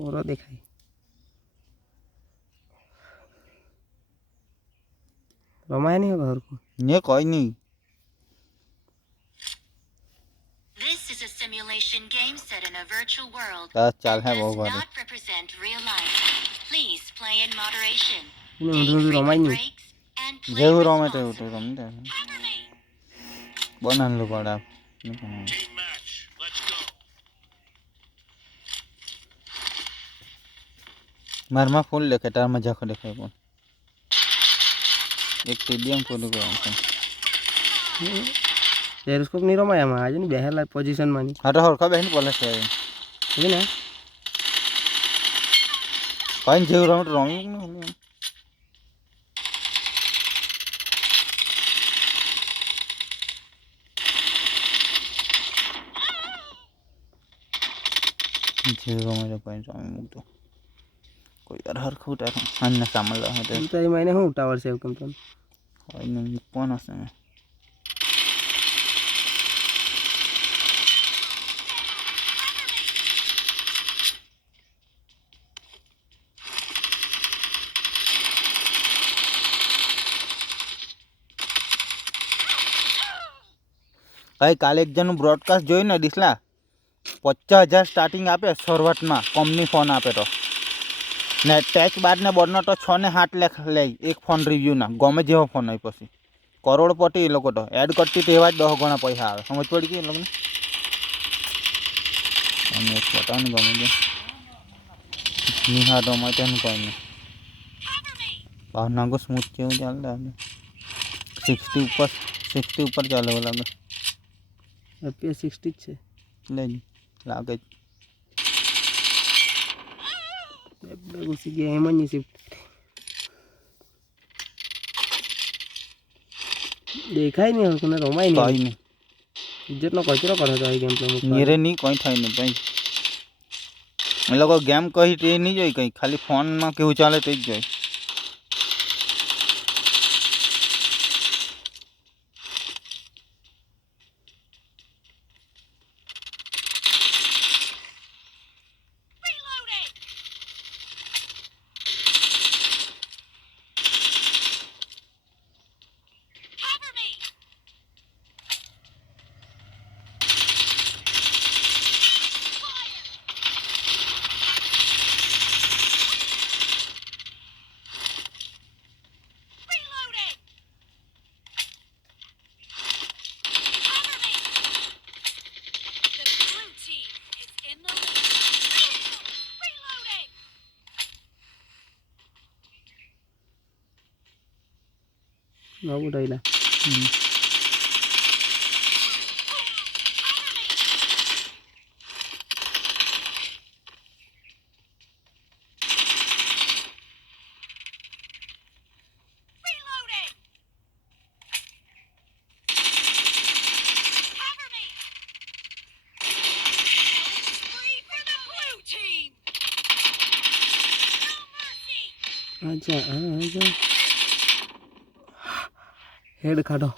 ઓરો દેખાય રમાય નહીં ઘર કો ને કોઈ નહીં This is a simulation game set in a virtual world બસ ચાલ that હે બહુ does ભારે not represent real life. Please play in moderation. એને Take ઊંધું રમાય frequent નહીં breaks and play જેવું રમે તેવું તો responsibly. રમતે બહુ નાનું પડે Team match. Let's go. મારમાં ફૂલ દેખાય તારમાં ઝાખો દેખાય પણ એક ટીડીએમ પૂરું કરવાનું પેરિસ્કોપ નહીં રમાય આમાં આજે ને બેહેલા પોઝિશનમાં નહીં હા તો હરખા બેહીને બોલે છે છે ને કઈ જેવું રમે તો રમ્યું કે નહીં જેવું રમે તો કઈ રમી મૂકતો કોઈ યાર હરખું ઉતારે હાલના સામાન લાવે તો તો એમાં એને શું ઉતાવળ છે એવું કેમ તમે હોય ને મૂકવાનો હશે ને ભાઈ કાલે એક જણનું બ્રોડકાસ્ટ જોયું ને દિસલા 50,000 સ્ટાર્ટિંગ આપે શરૂઆતમાં કંપની ફોન આપે તો ને ટેચ બાદ ને બોર્ડનો તો 6 ને 7 લાખ લે એક ફોન રિવ્યુના ગમે જેવો ફોન હોય પછી કરોડપતિ એ લોકો તો એડ કરતી તો એવા જ 10 ગણા પૈસા આવે સમજ પડી ગઈ એ લોકોને અને એક બતાવને ગમે છે નિહાર રમાય તેનું કંઈ નહીં બહાર નાગો સ્મૂથ જેવું ચાલે 60 ઉપર ચાલે એવું લાગે FPS 60 જ છે લઈ લાગે જ બે ઘૂસી ગયા એમાં નહીં શિફ્ટ દેખાય નહીં હવે રમાય કંઈ નહીં નહીં ઇજ્જતનો કચરો કરે તો આવી ગેમ પ્લે નીરે નહીં કંઈ થાય નહીં ભાઈ એ લોકો ગેમ કહી તે નહીં જોઈ કંઈ ખાલી ફોનમાં કેવું ચાલે તે જ જોઈ નવું રહેલા આજા આજા હેડ કાઢો